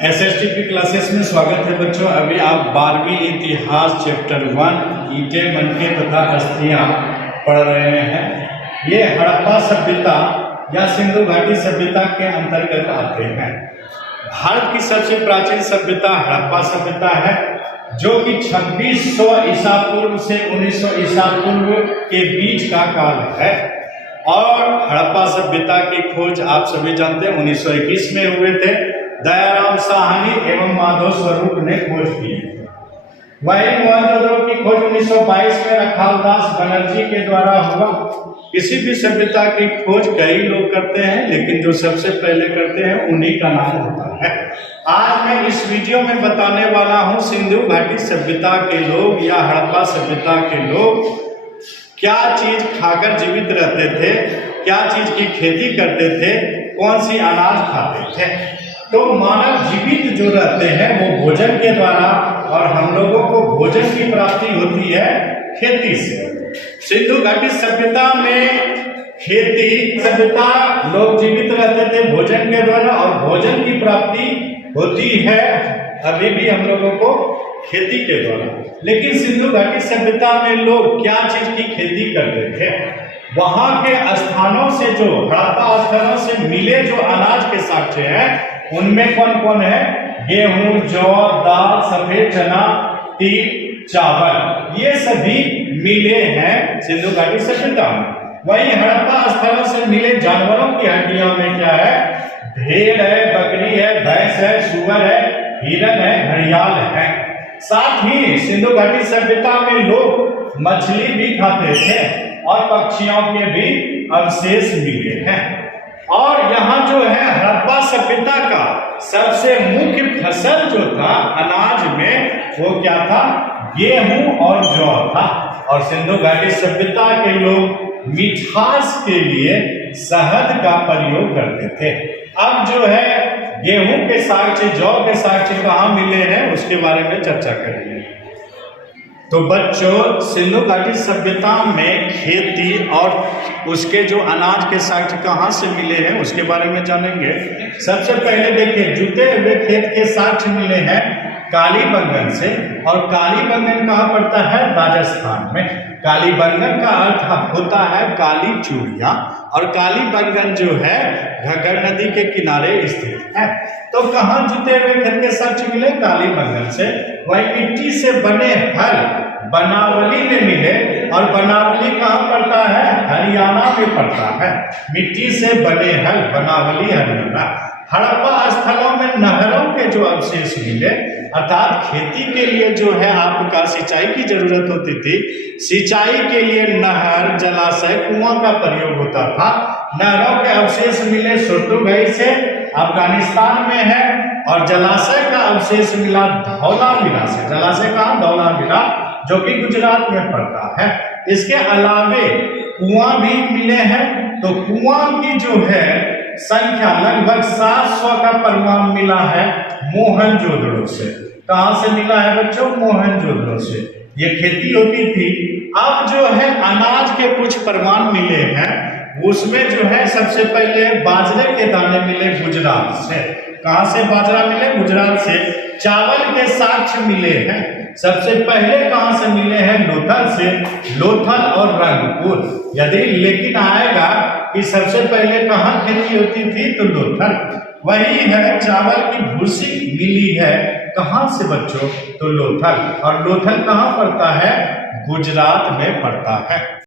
एसएसटीपी classes में स्वागत है बच्चों। अभी आप 12वीं इतिहास चैप्टर 1 ईंटें मनके तथा अस्थियां पढ़ रहे हैं। ये हड़प्पा सभ्यता या सिंधु घाटी सभ्यता के अंतर्गत आते हैं। भारत की सबसे प्राचीन सभ्यता हड़प्पा सभ्यता है, जो कि 2600 ईसा पूर्व से 1900 ईसा पूर्व के बीच का काल है। और हड़प्पा सभ्यता की खोज आप सभी जानते हैं 1921 में हुए थे। दयाराम साहनी एवं माधव स्वरूप ने खोज की। वही मोहनजोदड़ो की खोज 1922 में रखालदास बनर्जी के द्वारा हुआ। किसी भी सभ्यता की खोज कई लोग करते हैं, लेकिन जो सबसे पहले करते हैं उन्हीं का नाम होता है। आज मैं इस वीडियो में बताने वाला हूं सिंधु घाटी सभ्यता के लोग या हड़प्पा सभ्यता के लोग क्या चीज खाकर जीवित रहते थे, क्या चीज की खेती करते थे, कौन सी अनाज खाते थे। तो मानव जीवित जो रहते हैं वो भोजन के द्वारा, और हम लोगों को भोजन की प्राप्ति होती है खेती से। सिंधु घाटी सभ्यता में खेती सभ्यता लोग जीवित रहते थे भोजन के द्वारा, और भोजन की प्राप्ति होती है अभी भी हम लोगों को खेती के द्वारा। लेकिन सिंधु घाटी सभ्यता में लोग क्या चीज की खेती करते थे, वहां के स्थानों से जो हड़प्पा स्थानों से मिले जो अनाज के साक्ष्य हैं उनमें कौन कौन है? गेहूं, जौ, दाल, सफेद चना, तिल, चावल, ये सभी मिले हैं सिंधु घाटी सभ्यता में। वहीं हड़प्पा स्थलों से मिले जानवरों की हड्डियों में क्या है? भेड़ है, बकरी है, भैंस है, सुअर है, हिरन है, घड़ियाल है। साथ ही सिंधु घाटी सभ्यता में लोग मछली भी खाते थे और पक्षियों के भी अवशेष मिले हैं। और यहाँ जो है हड़प्पा सभ्यता का सबसे मुख्य फसल जो था अनाज में, वो क्या था? गेहूं और जौ था। और सिंधु घाटी सभ्यता के लोग मिठास के लिए शहद का प्रयोग करते थे। अब जो है गेहूं के साक्ष्य, जौ के साक्ष्य कहाँ मिले हैं उसके बारे में चर्चा करेंगे। तो बच्चों, सिंधु घाटी सभ्यता में खेती और उसके जो अनाज के साक्ष्य कहाँ से मिले हैं उसके बारे में जानेंगे। सबसे पहले देखिए, जुते हुए खेत के साक्ष्य मिले हैं कालीबंगन से। और कालीबंगन कहाँ पड़ता है? राजस्थान में। कालीबंगन का अर्थ होता है काली चूड़ियां, और कालीबंगन जो है घग्गर नदी के किनारे स्थित है। तो कहाँ जुते हुए खेत के साक्ष्य मिले? कालीबंगन से। वही मिट्टी से बने हल बनावली में मिले, और बनावली कहाँ पड़ता है? हरियाणा में पड़ता है। मिट्टी से बने हल बनावली हरियाणा। हड़प्पा स्थलों में नहरों के जो अवशेष मिले, अर्थात खेती के लिए जो है आपका सिंचाई की जरूरत होती थी, सिंचाई के लिए नहर, जलाशय, कुआं का प्रयोग होता था। नहरों के अवशेष मिले सुरतुगई से, अफगानिस्तान में है। और जलाशय का अवशेष मिला धौलावीरा से। जलाशय कहाँ? धौलावीरा, जो कि गुजरात में पड़ता है। इसके अलावे कुआं भी मिले हैं। तो कुआं की जो है संख्या लगभग 700 का प्रमाण मिला है मोहनजोदड़ो से। कहां से मिला है बच्चों? मोहनजोदड़ो से। ये खेती होती थी। अब जो है अनाज के कुछ प्रमाण मिले हैं, उसमें जो है सबसे पहले बाजरे के दाने मिले गुजरात से। कहां से बाजरा मिले? गुजरात से। चावल के साक्ष्य मिले हैं सबसे पहले कहां से मिले हैं? लोथल से। लोथल और रंगपुर। यदि लेकिन आएगा कि सबसे पहले कहां खेती होती थी, तो लोथल। वही है चावल की भूसी मिली है कहां से बच्चों? तो लोथल। और लोथल कहां पड़ता है? गुजरात में पड़ता है।